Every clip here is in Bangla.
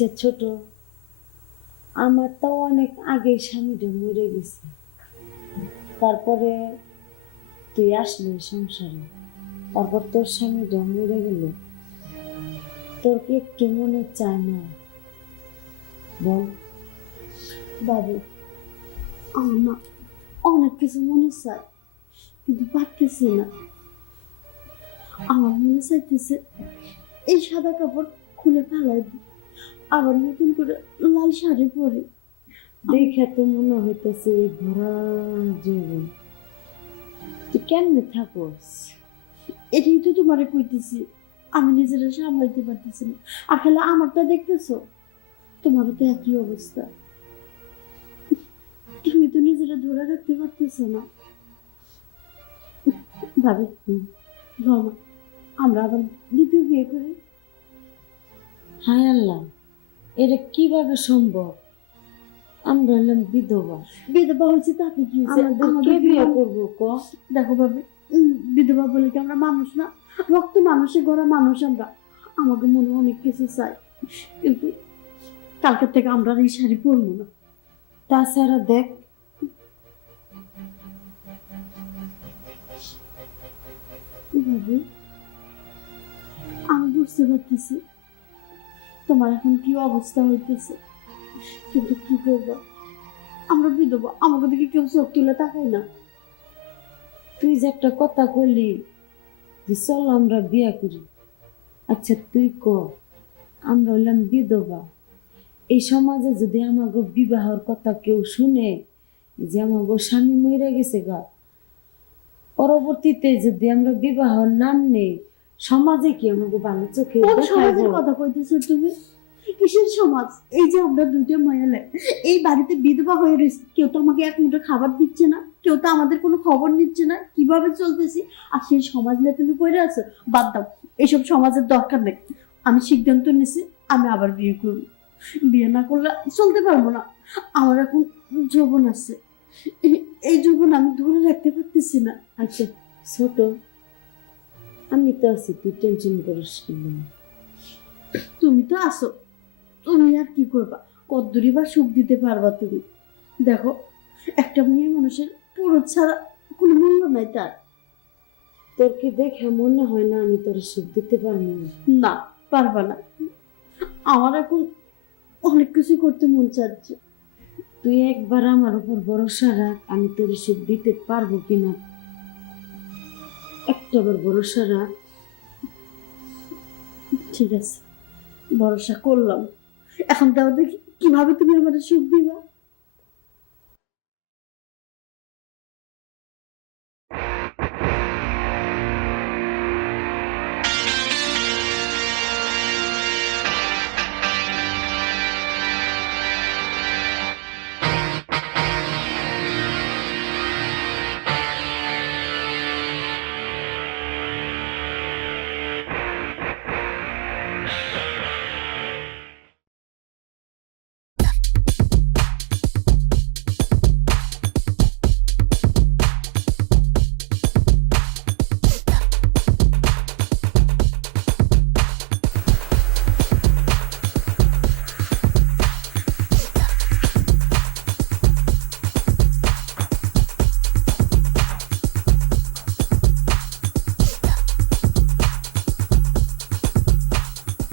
আচ্ছা ছোট, আমার তো অনেক আগে স্বামীটা মরে গেছে, তারপরে তুই আসলি সংসারে, তারপর তোর স্বামীটা মরে গেল, তোর কি একটু মনে চায় না? বল। বাবু, আমার না অনেক কিছু মনে চায়, কিন্তু পারতেছি না। আমার মনে চাইতেছে এই সাদা কাপড় খুলে ফেলাই দিই, আবার নতুন করে লাল শাড়ি পরি। দেখে তো মনে হইতেছে এই ভরা জীবন তুই কেমনে থাকস? এটাই তো তোমারে কইতেছি, আমি নিজেরা সামলাইতে পারতেছি না। আর খালি আমারটা দেখতেছো, তোমারও তো একই অবস্থা। তুমি তো নিজেরা ধরে রাখতে পারতেছো না। ভাবি, বল না, আমরা আবার দ্বিতীয় বিয়ে করি। হায় আল্লাহ, এটা কিভাবে সম্ভব? আমরা হলাম বিধবা, বিধবা হয়েছে তাতে কি হয়েছে? আমাদের কে বিয়ে করবো ক? দেখো ভাবি, বিধবা বলে কি আমরা মানুষ না? রক্ত মানুষে গড়া মানুষ আমরা। আমাকে মনে হয় অনেক কিছু চাই, কিন্তু কালকের থেকে আমরা আর এই শাড়ি পরবো না। তাছাড়া দেখ, ভাবি, আমি বুঝতে পারতেছি তোমার এখন কি অবস্থা হইতেছে, কিন্তু কি করবো? আমরা বিধবা, আমাকে দিকে কেউ চোখ তুলে তাকায় না। তুই যে একটা কথা কইলি যে চল আমরা বিয়ে করি, আচ্ছা তুই ক, আমরা হইলাম বিধবা, এই সমাজে যদি আমাকে বিবাহর কথা কেউ শুনে যে আমাকে স্বামী মরে গেছে গা, পরবর্তীতে যদি আমরা বিবাহর নাম নেই, সমাজে কি আমাকে ভালো চোখে কোন দেখাইবো? সমাজের কথা কইতেছো তুমি? কিসের সমাজ? এই যে আমরা দুইটা মহিলা এই বাড়িতে বিধবা হয়ে রয়েছি, কেউ তো আমাকে এক মুঠো খাবার দিচ্ছে না, কেউ তো আমাদের কোনো খবর নিচ্ছে না কিভাবে চলতেছি। আর সেই সমাজ নিয়ে তুমি কইরে আছো? বাদ দাও, এইসব সমাজের দরকার নেই। আমি সিদ্ধান্ত নিছি, আমি আবার বিয়ে করব। বিয়ে না করলে চলতে পারবো না। আমার এখন যৌবন আছে, এই যৌবন আমি ধরে রাখতে পারতেছি না। আচ্ছা ছোট, আমি তো আছি, তুই টেনশন করিস না। তুমি তো আসো, তুমি আর কি করবা? কদ্দুরি বা সুখ দিতে পারবা তুমি? দেখো, একটা মেয়ে মানুষের পুরো ছাড়া কোনো মূল্য নাই তার। তোর কি দেখে মনে হয় না আমি তোর সুখ দিতে পারবো? না, পারবা না। আমার এখন অনেক কিছু করতে মন চাচ্ছে। তুই একবার আমার উপর ভরসা রাখ, আমি তোর সুখ দিতে পারবো কিনা একটাবার ভরসা রাখ। ঠিক আছে, ভরসা করলাম। এখন তাও দেখি কিভাবে তুমি আমার সুখ দিবা।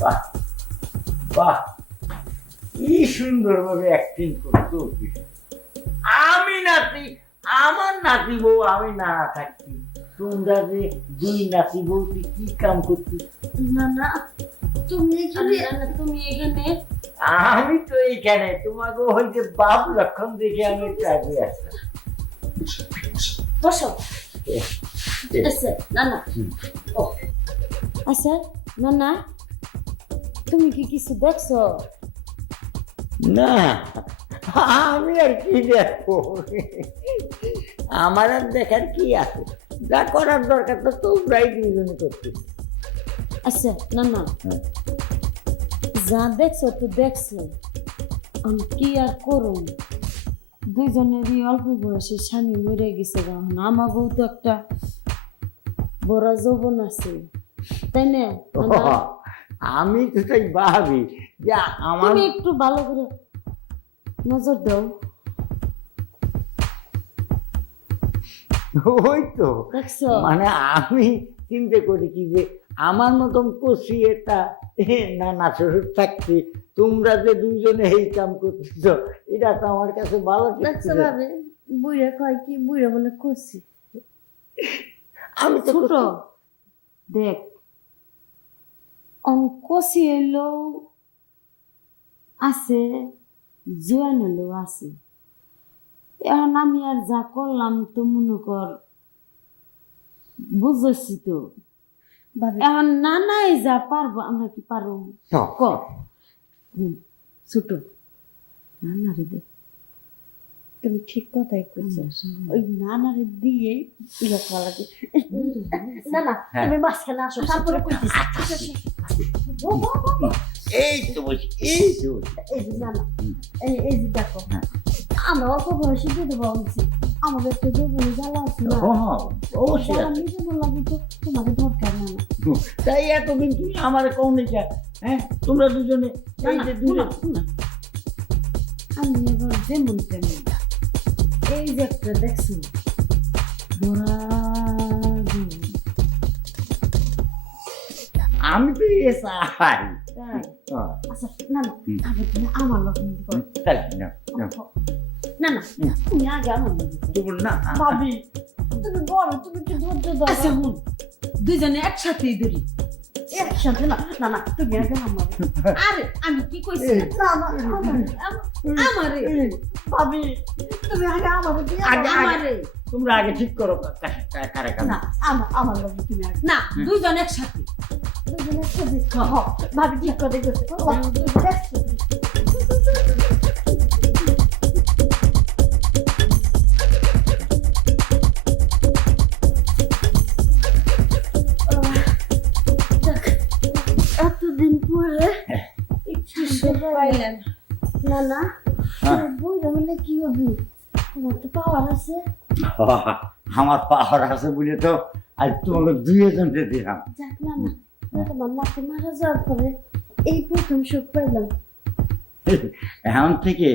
বাহ বাহ, কি সুন্দরভাবে অ্যাক্টিং করতো। আমি নাতি, আমার নাতি বউ আমি না থাকছি, তোমরা যে দুই নাতি বউ তুই কি কাম করছিস? না না, তুমি এখানে। তুমি এখানে? আমি তো এইখানে তোমাকে ওই যে বাপ লক্ষণ দেখে আমি একটু আগে আসতাম। বসো। এ, আচ্ছা, না না, আচ্ছা না না, তুমি কি কিছু দেখছো? না, আমি আর কি দেখবো, আমার আর দেখার কি আছে? যা করার দরকার তো তোমরাই দুজনে করতে। আচ্ছা না না, যা দেখছো তো দেখছো, আমি কি আর করুন? দুইজনেরই অল্প বয়সে স্বামী মরে গেছে, এখন আমাকেও তো একটা বড় যৌবন আছে, তাই না? আমি তো তাই ভাবি যে আমার তুমি একটু ভালো করে নজর দাও, ওই তো দেখছো? মানে আমি চিন্তা করি কি যে আমার মতন কষি এটা নানা শ্বশুর থাকছি, তোমরা যে দুইজনে এই কাম করতেছ এটা তো আমার কাছে ভালো দেখছো লাগছে। ভাবে বুইরা কয় কি বুইরা বলে করছি। আমি তো ছোট দেখ, অঙ্কসি এলো আছে, জোয়ান এলো আছে। এখন আমি আর যা করলাম তো মনে কর বুঝেছি তো, ভাবি এখন নানাই যা পারবো আমরা কি পারবো? ক ছোট নানারে দেখ, তুমি ঠিক কথাই কইছো, আমরা সবাই- ওই নানারে দিয়েই ইয়া করা লাগে। না না হ্যাঁ। তুমি মাঝখানে আসো, তারপরে কইতেছি। এই তো বলছি, এই তো বলছি। এই যে না না, এই যে দেখো, আমরা অল্প বয়সে দিয়ে দেবো উচিত। আমাদের তো জীবনে জ্বালা আছে না, হ্যাঁ, অবশ্যই জ্বালা আছে। নিজে লাগে তো তোমাদের দরকার না না। তাই এতদিন তুমি আমার কোন হ্যাঁ তোমরা দুজনে না, এই না, যে শোনো, দুজন শোনো। আমি এবার যেমন তেমন, এই যে একটা দেখছো বড়া জমি, আমি তো এ চাই। তাই? হ্যাঁ, আচ্ছা না না, হুম। আগে তুমি আমার লোক নিতে পারো। তাই না না, না না, তুমি আগে আমার লোক নিতে তুমি না পারো। ভাবি তুমি বলো, তুমি একটু ধৈর্য ধরো। আচ্ছা হুন, দুইজনে একসাথেই ধরি। একসাথে না না না, তুমি আগে আমার। আরে আমি কি কইছি? না না আমারে ভাবি তুমি আগে আমার দিয়ে আগে- আমারে তোমরা আগে ঠিক করো কারে কারে না আমার লোক তুমি আগে। না, দুইজন একসাথে। দুজনে একসাথে। হ্যাঁ, ভাবি ঠিক কথা কইছো। দুজনে একসাথে। যাক, এতদিন পরে একটু পাইলেন না না, হ্যাঁ। বইটা হলে কি হবে? তোমার তো পাওয়ার আছে। আমার পাওয়ার আছে বলে তো আজ তোমাকে দুইজনকে দিলাম। যাক না না, তোমার নাতি মারা যাওয়ার পরে এই প্রথম সুখ পাইলাম। এখন থেকে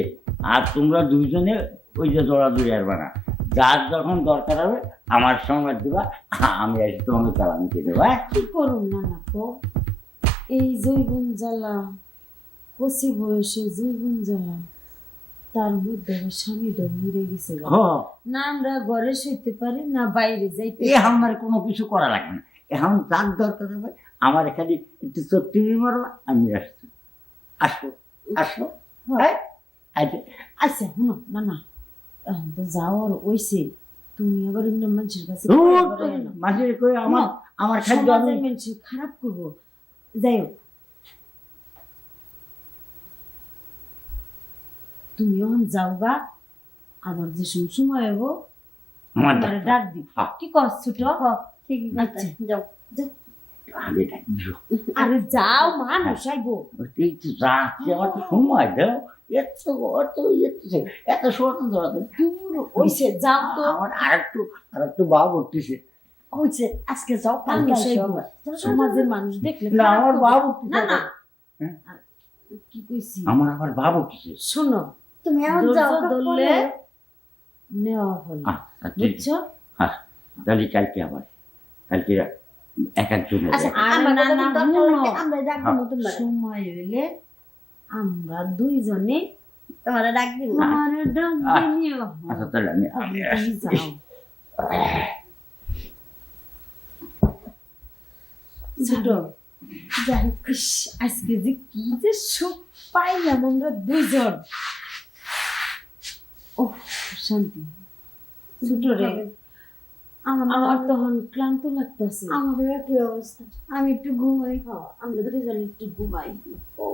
আর তোমরা দুইজনে ওই যে দৌড়াদৌড়ি আসবে না, যার যখন দরকার হবে আমার সঙ্গে দিবা, আমি এসে তোমাকে চালানিতে দেবো। হ্যাঁ কি করুন না না তো, এই জৈবন জ্বালা, কচি বয়সে জৈবন জ্বালা, তার মধ্যে আমার স্বামী মরে গেছে গা। হ্যাঁ, না আমরা ঘরে শুইতে পারি না বাইরে যাইতে এ আমার কোনো কিছু করা লাগবে না, এখন যার দরকার হবে আমার খালি একটু চট্টি মারবা, আমি আসছি, আসবো আসবো। হ্যাঁ আচ্ছা, আচ্ছা শুনো না না, এখন তো যাওয়ার ওইছে, তুমি আবার অন্য মানুষের কাছে ধুর, কইয়া বেড়াইও না। মাঝে কই আমার আমার খাদ্য আমি সমাজের মানুষ খারাপ করবো, যাই হোক তুমি এখন যাও গা, আবার যে সময় হবো আমার তোমারে ডাক দিব। হ্যাঁ। কি কর ছোট? ঠিকই আচ্ছা। যাও। আগে ডাকবো। আরে যাও মানুষ আইবো। এই তো যাচ্ছে, আমার তো সময় দাও, এত এত এত সময় তো ধরা দেবে। দূর ওইছে, যাও তো। আমার আরেকটু ভাব উঠতেছে। হয়েছে, আজকে যাও, কালকে মানুষ আসো আইবো। আবার। যাও, যাও, সমাজের যাও। মানুষ দেখলে না খারাপ আমার করবে। ভাব উঠতেছে, না না হ্যাঁ? আর কি কইছি, আমার আবার ভাব উঠতেছে। শোনো, তুমি এখন যাও, ধৈর্য ধরলে পরে নেওয়া হলো, আচ্ছা, ঠিক বুঝছো? তাহলে কালকে আবার কালকে এক একজন আচ্ছা, আর আমার না, কথা না, দরকার শুনো। লাগলে আমরা ডাকবো হ্যাঁ। নতুন বারে। সময় হইলে আমরা দুইজনে তোমারে ডাক দিন। তোমার ডাক দিনিও। আচ্ছা তাহলে আমি তুমি যাও। ছোট, যাই হোক, ইস, আজকে যে কি যে সুখ পাইলাম আমরা দুইজন। ও শান্তি। ছোট রে, আমার তখন ক্লান্ত লাগতেছে। আমারও একই অবস্থা। আমি একটু ঘুমাই। আমরা দুইজন একটু ঘুমাই। ও